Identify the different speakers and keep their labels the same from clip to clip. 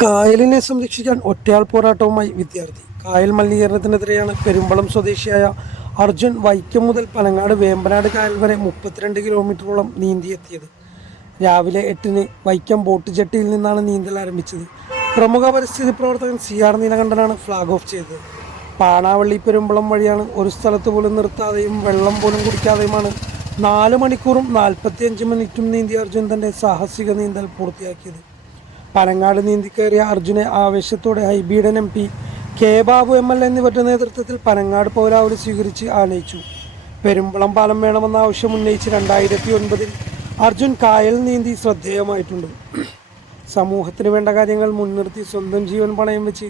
Speaker 1: കായലിനെ സംരക്ഷിക്കാൻ ഒറ്റയാൾ പോരാട്ടവുമായി വിദ്യാർത്ഥി. കായൽ മലിനീകരണത്തിനെതിരെയാണ് പെരുമ്പളം സ്വദേശിയായ അർജുൻ വൈക്കം മുതൽ പനങ്ങാട് വേമ്പനാട് കായൽ വരെ മുപ്പത്തിരണ്ട് കിലോമീറ്ററോളം നീന്തിയെത്തിയത്. രാവിലെ എട്ടിന് വൈക്കം ബോട്ട് ജെട്ടിയിൽ നിന്നാണ് നീന്തൽ ആരംഭിച്ചത്. പ്രമുഖ പരിസ്ഥിതി പ്രവർത്തകൻ സി ആർ നീലകണ്ഠനാണ് ഫ്ലാഗ് ഓഫ് ചെയ്തത്. പാണാവള്ളി പെരുമ്പളം വഴിയാണ് ഒരു സ്ഥലത്ത് പോലും നിർത്താതെയും വെള്ളം പോലും കുടിക്കാതെയുമാണ് നാല് മണിക്കൂറും നാൽപ്പത്തിയഞ്ച് മിനിറ്റും നീന്തിയ അർജുൻ തന്റെ സാഹസിക നീന്തൽ പൂർത്തിയാക്കിയത്. പനങ്ങാട് നീന്തിക്കയറിയ അർജുനെ ആവേശത്തോടെ Hibi Eden M P K Babu M L എന്നിവരുടെ നേതൃത്വത്തിൽ പനങ്ങാട് പൗരാവലി സ്വീകരിച്ച് ആനയിച്ചു. പെരുമ്പളം പാലം വേണമെന്ന ആവശ്യം ഉന്നയിച്ച് രണ്ടായിരത്തി ഒൻപതിൽ അർജുൻ കായൽ നീന്തി ശ്രദ്ധേയമായിട്ടുണ്ട്. സമൂഹത്തിന് വേണ്ട കാര്യങ്ങൾ മുൻനിർത്തി സ്വന്തം ജീവൻ പണയം വെച്ച്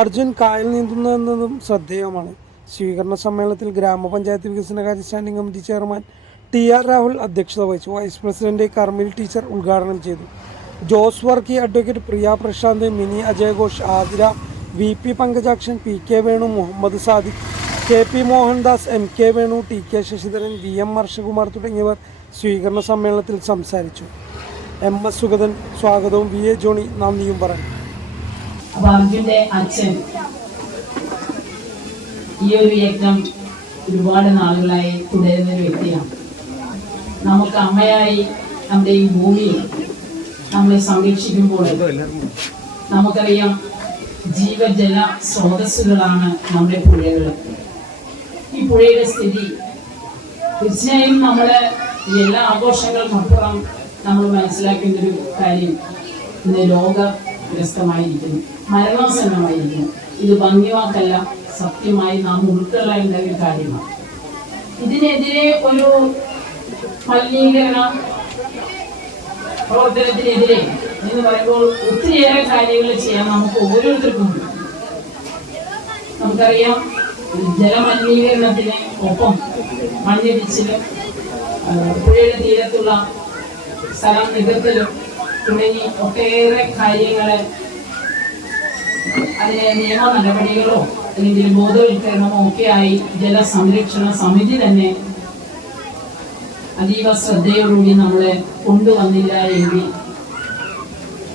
Speaker 1: അർജുൻ കായൽ നീന്തുന്നു എന്നതും ശ്രദ്ധേയമാണ്. സ്വീകരണ സമ്മേളനത്തിൽ ഗ്രാമപഞ്ചായത്ത് വികസനകാര്യ standing committee chairman T R Rahul അധ്യക്ഷത വഹിച്ചു. വൈസ് പ്രസിഡന്റ് കർമിൽ ടീച്ചർ ഉദ്ഘാടനം ചെയ്തു. Jose Varkey advocate Priya Prashanth Mini Ajay Ghosh Athira V P Pankajakshan P K Venu Muhammad Sadiq K P Mohandas M K Venu T K Sasidharan V M Harshakumar തുടങ്ങിയവർ സ്വീകരണ സമ്മേളനത്തിൽ സംസാരിച്ചു. M S Sugathan സ്വാഗതവും. V A Johnny നന്ദിയും പറഞ്ഞു.
Speaker 2: അർജുന്റെ അച്ഛൻ ഈ ഒരു യജ്ഞം ഒരുപാട് നാളുകളായി തുടരുന്ന ഒരു വ്യക്തിയാണ്. നമുക്ക് അമ്മയായി നമ്മുടെ ഈ ഭൂമി നമ്മളെ സംരക്ഷിക്കുമ്പോൾ നമുക്കറിയാം ജീവജല സ്രോതസ്സുകളാണ് നമ്മുടെ പുഴകൾ ഈ പുഴയുടെ സ്ഥിതി തീർച്ചയായും നമ്മൾ എല്ലാ ആഘോഷങ്ങൾക്കപ്പുറം നമ്മൾ മനസ്സിലാക്കേണ്ട ഒരു കാര്യം ഇന്ന് ലോകഗ്രസ്തമായിരിക്കുന്നു മരണാസന്നമായിരിക്കുന്നു. ഇത് ഭംഗിവാക്കല്ല സത്യമായി നാം ഉൾക്കൊള്ളേണ്ട ഒരു കാര്യമാണ്. ഇതിനെതിരെ ഒരു മലിനീകരണ പ്രവർത്തനത്തിനെതിരെ എന്ന് പറയുമ്പോൾ ഒത്തിരിയേറെ കാര്യങ്ങൾ ചെയ്യാൻ നമുക്ക് ഓരോരുത്തർക്കും. നമുക്കറിയാം ജലമലിനീകരണത്തിന് ഒപ്പം മണ്ണിടിച്ചിലും പുഴയുടെ തീരത്തുള്ള സ്ഥലം നികത്തലും തുടങ്ങി ഒട്ടേറെ കാര്യങ്ങൾ അതിന് നിയമ നടപടികളോ അല്ലെങ്കിൽ ബോധവൽക്കരണമോ ഒക്കെയായി ജലസംരക്ഷണ സമിതി തന്നെ അതീവ ശ്രദ്ധയോടുകൂടി നമ്മളെ കൊണ്ടുവന്നില്ല എങ്കിൽ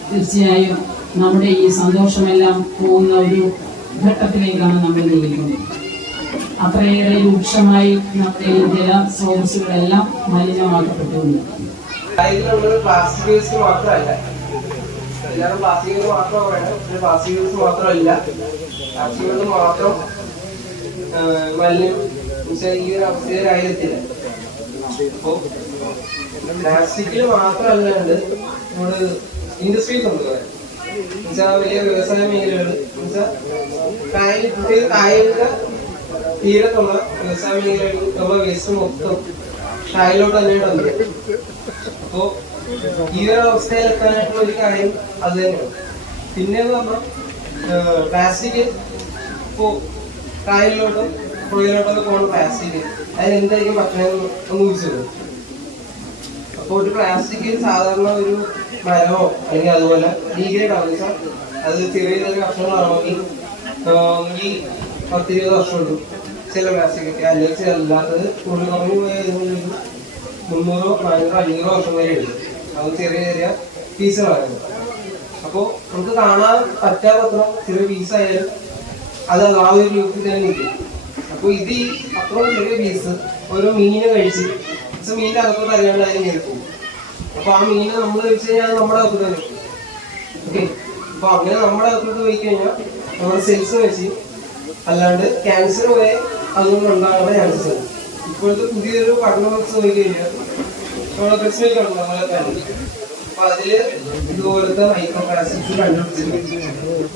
Speaker 2: തീർച്ചയായും നമ്മുടെ ഈ സന്തോഷമെല്ലാം പോകുന്ന ഒരു ഘട്ടത്തിലേക്കാണ് നമ്മൾ നീങ്ങുന്നത്. അത്രയേറെ രൂക്ഷമായി നമ്മുടെ ഈ ജല സ്രോതസ്സുകളെല്ലാം മലിനമാക്കപ്പെട്ടുകൊണ്ട്
Speaker 3: അതിലുള്ളത് പ്ലാസ്റ്റിക് വേസ്റ്റ് മാത്രമല്ല എല്ലാവരും പ്ലാസ്റ്റിക് മാത്രം പറയണം മാത്രമല്ല. മാത്രം മലിനം ഈ ഒരു അവസ്ഥയിലായിരത്തില്ല അപ്പോ പ്ലാസ്റ്റിക്കിൽ മാത്രമല്ലാണ്ട് നമ്മൾ ഇൻഡസ്ട്രീസ് ഉണ്ട് കുറെ. എന്നുവെച്ചാൽ വലിയ വ്യവസായ മേഖലകൾ എന്നുവെച്ചാൽ കായലിന്റെ തീരത്തുള്ള വ്യവസായ മേഖലകളിലുള്ള വേസ്റ്റ് മൊത്തം കായലോട്ട് തന്നെയാണ് വന്നത്. അപ്പോ ഈ ഒരു അവസ്ഥയിൽ എത്താനായിട്ടുള്ള ഒരു കാര്യം അത് തന്നെയാണ്. പിന്നെ പറഞ്ഞാൽ പ്ലാസ്റ്റിക് ഇപ്പോ കായലിലോട്ടും പുഴയിലോട്ടൊക്കെ പോകുന്ന പ്ലാസ്റ്റിക് അതിന് എന്തായിരിക്കും ഭക്ഷണം ഒന്ന് ഊഹിച്ചത് അപ്പോൾ ഒരു പ്ലാസ്റ്റിക് സാധാരണ ഒരു മരമോ അല്ലെങ്കിൽ അതുപോലെ ഡീഗ്രേഡ് ആവുന്ന വെച്ചാൽ അത് ചെറിയ ചെറിയ കഷ്ണങ്ങളാണെങ്കിൽ ഈ പത്തിരുപത് വർഷം ഉണ്ട് ചില പ്ലാസ്റ്റിക്കൊക്കെ അല്ലെങ്കിൽ ചില അല്ലാത്തത് കൂടുതൽ കുറഞ്ഞു പോയാൽ മുന്നൂറോ നാനൂറോ അഞ്ഞൂറോ വർഷം വരെ ഉണ്ട്. അത് ചെറിയ ചെറിയ പീസുകളാണ് അപ്പോൾ നമുക്ക് കാണാൻ പറ്റാത്തത്ര ചെറിയ പീസായാലും അത് ആ ഒരു രൂപത്തിൽ തന്നെ നിൽക്കും അപ്പോൾ ഇത് ഈ അത്രയും ചെറിയ പീസ് ഓരോ മീനിനെ കഴിച്ച് മീനിന്റെ അകത്തോട്ട് അറിയാണ്ട് അതിന് കയറി പോകും. അപ്പൊ ആ മീനെ നമ്മൾ കഴിച്ചു കഴിഞ്ഞാൽ നമ്മുടെ അകത്തോട്ട് തന്നെ ഓക്കെ അപ്പൊ അങ്ങനെ നമ്മുടെ അകത്തോട്ട് പോയി കഴിഞ്ഞാൽ നമ്മുടെ സെൽസ് വെച്ച് അല്ലാണ്ട് ക്യാൻസർ വരെ അതുകൊണ്ട് ഉണ്ടാകാനുള്ള ചാൻസസ് ഉണ്ട്. ഇപ്പോഴത്തെ പുതിയൊരു പഠനം വെച്ച് നോക്കി കഴിഞ്ഞാൽ നമ്മുടെ പ്രശ്നമൊക്കെ നമ്മളെ അപ്പൊ അതിൽ ഇതുപോലത്തെ ഹൈക്കോ പ്ലാസ്റ്റിക്സ് കണ്ടുപിടിച്ചിട്ടുണ്ട്